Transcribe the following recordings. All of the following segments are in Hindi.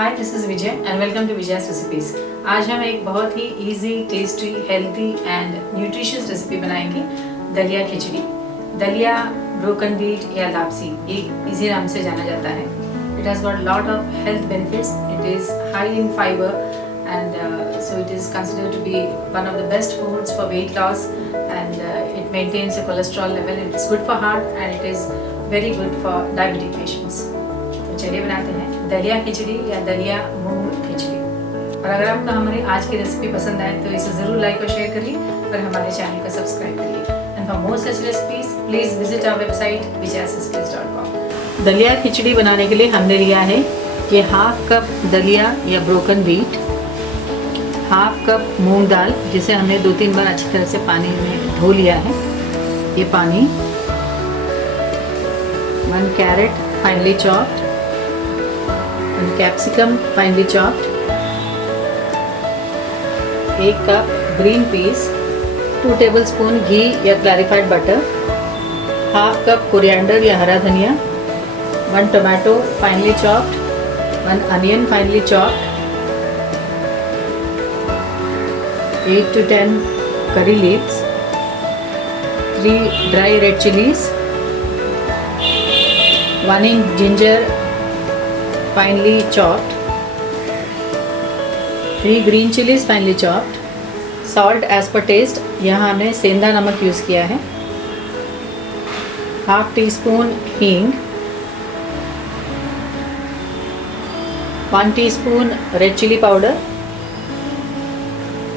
Hi, this is Vijay and welcome to Vijay's recipes. आज हम एक बहुत ही easy, tasty, healthy and nutritious recipe बनाएंगे, दलिया खिचड़ी। दलिया, ब्रोकन व्हीट या लापसी, ये इजी नाम से जाना जाता है। It has got lot of health benefits. It is high in fibre and so it is considered to be one of the best foods for weight loss, and it maintains the cholesterol level. It's good for heart and it is very good for diabetic patients. तो चलिए बनाते हैं दलिया खिचड़ी या दलिया मूंग खिचड़ी। और अगर आपको हमारी आज की रेसिपी पसंद आए तो इसे ज़रूर लाइक और शेयर करिए और हमारे चैनल को सब्सक्राइब करिए। And for more such recipes please visit our website vijayasrecipes.com। Dalia खिचड़ी बनाने के लिए हमने लिया है ये हाफ कप दलिया या ब्रोकन व्हीट, हाफ कप मूंग दाल जिसे हमने 2-3 बार अच्छी तरह से पानी में धो लिया है, ये पानी, 1 carrot finely chopped, 1 capsicum finely chopped, 1 cup green peas, 2 tablespoon ghee या clarified butter, half cup coriander या हरा धनिया, 1 tomato finely chopped, 1 onion finely chopped, 8 to 10 curry leaves, 3 dry red chilies, 1 inch ginger finely chopped, 3 green chilies finely chopped, salt as per taste, यहाँ हमने सेंधा नमक यूज़ किया है, हाफ टी स्पून हींग, 1 teaspoon red chilli powder,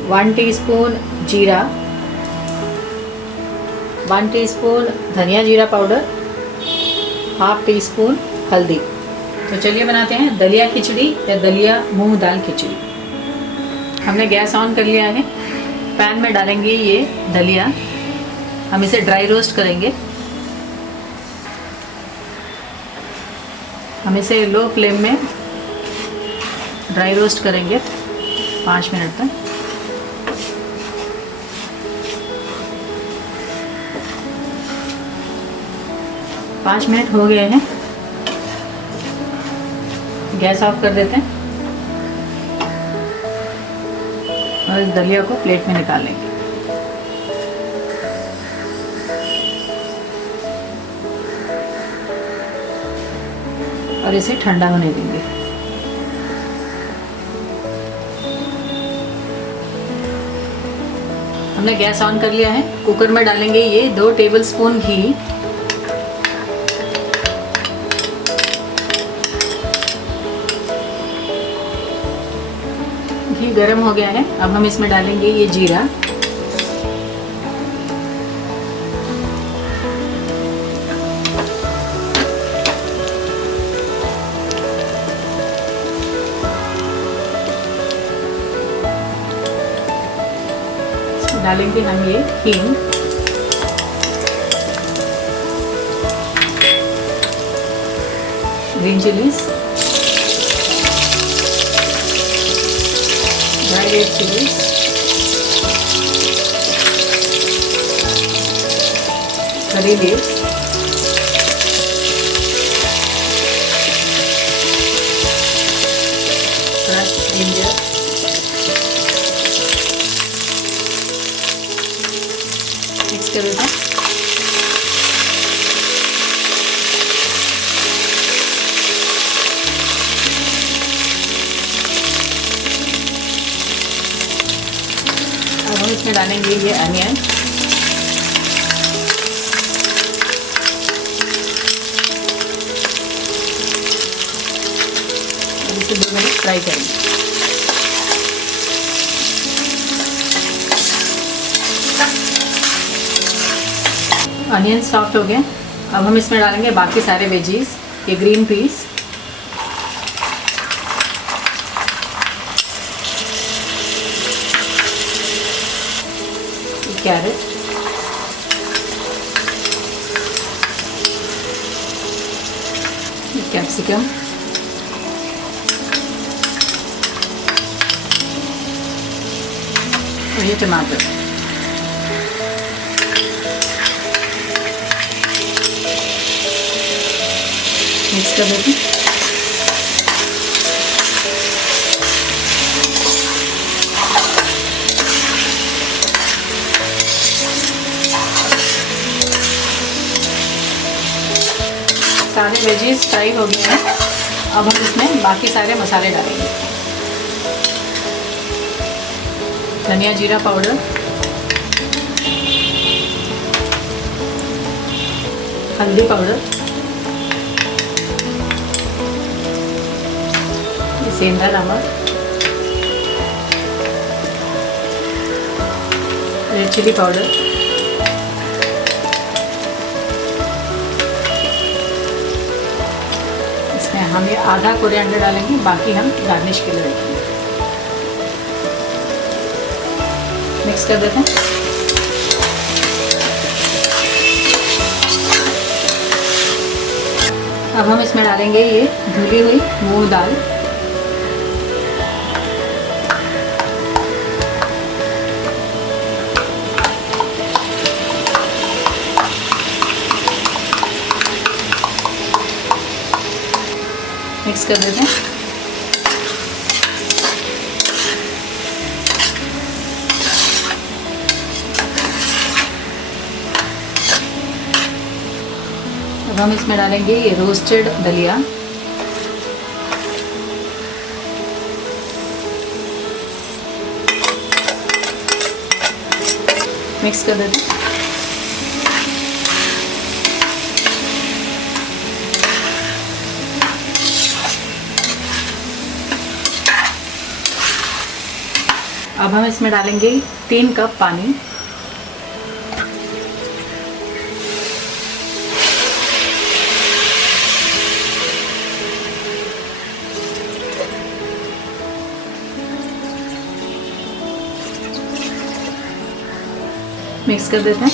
1 teaspoon जीरा, 1 टीस्पून धनिया जीरा पाउडर, हाफ टी स्पून हल्दी। तो चलिए बनाते हैं दलिया खिचड़ी या दलिया मूंग दाल खिचड़ी। हमने गैस ऑन कर लिया है। पैन में डालेंगे ये दलिया, हम इसे ड्राई रोस्ट करेंगे। हम इसे लो फ्लेम में ड्राई रोस्ट करेंगे 5 मिनट तक। 5 मिनट हो गए हैं, गैस ऑफ कर देते हैं और इस दलिया को प्लेट में निकाल लेंगे। और इसे ठंडा होने देंगे। हमने गैस ऑन कर लिया है। कुकर में डालेंगे ये 2 टेबलस्पून घी, घी गरम हो गया है। अब हम इसमें डालेंगे ये जीरा, इसमें डालेंगे हम ये हींग, green chillies, dry red chilies, curry leaves, crushed ginger, mix कर देते हैं। अब हम इसमें डालेंगे ये अनियन, और इसे 2 मिनट फ्राई करेंगे। अनियन सॉफ्ट हो गए। अब हम इसमें डालेंगे बाकी सारे वेजीज, ये ग्रीन पीस, कैरेट, कैप्सिकम, और ये टमाटर। मिक्स कर देते हैं। सारे वेजीज फ्राई हो गए हैं। अब हम इसमें बाकी सारे मसाले डालेंगे। धनिया जीरा पाउडर, हल्दी पाउडर, सेंधा नमक, रेड चिली पाउडर, इसमें हम ये आधा कोरिएंडर डालेंगे, बाकी हम गार्निश के लिए रखेंगे। मिक्स कर देते हैं। अब हम इसमें डालेंगे ये धुली हुई मूंग दाल, मिक्स कर देते हैं। अब हम इसमें डालेंगे ये रोस्टेड दलिया, मिक्स कर देते हैं। अब हम इसमें डालेंगे 3 कप पानी, मिक्स कर देते हैं।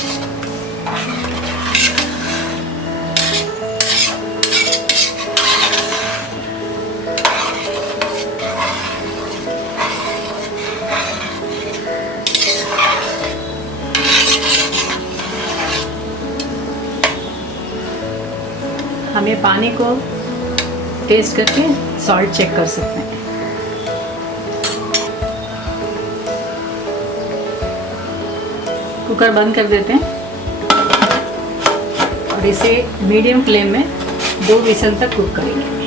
हम ये पानी को टेस्ट करके सॉल्ट चेक कर सकते हैं। कुकर बंद कर देते हैं और इसे मीडियम फ्लेम में 2 विसल तक कुक करेंगे।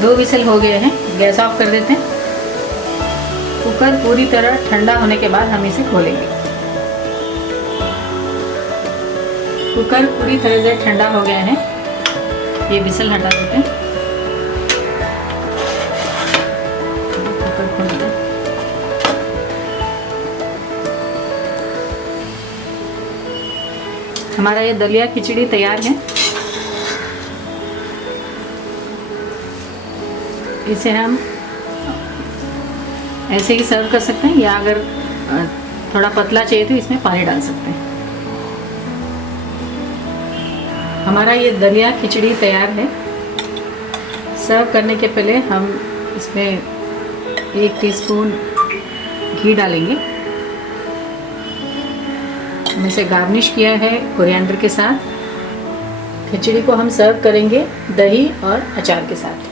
दो विसल हो गए हैं, गैस ऑफ कर देते हैं। कुकर पूरी तरह ठंडा होने के बाद हम इसे खोलेंगे। कुकर पूरी तरह से ठंडा हो गया है, ये विसल हटा देते हैं। कुकर खोल देते हैं। हमारा ये दलिया खिचड़ी तैयार है। इसे हम ऐसे ही सर्व कर सकते हैं या अगर थोड़ा पतला चाहिए तो इसमें पानी डाल सकते हैं। हमारा ये दलिया खिचड़ी तैयार है। सर्व करने के पहले हम इसमें 1 टीस्पून घी डालेंगे। हम इसे गार्निश किया है कोरिएंडर के साथ। खिचड़ी को हम सर्व करेंगे दही और अचार के साथ।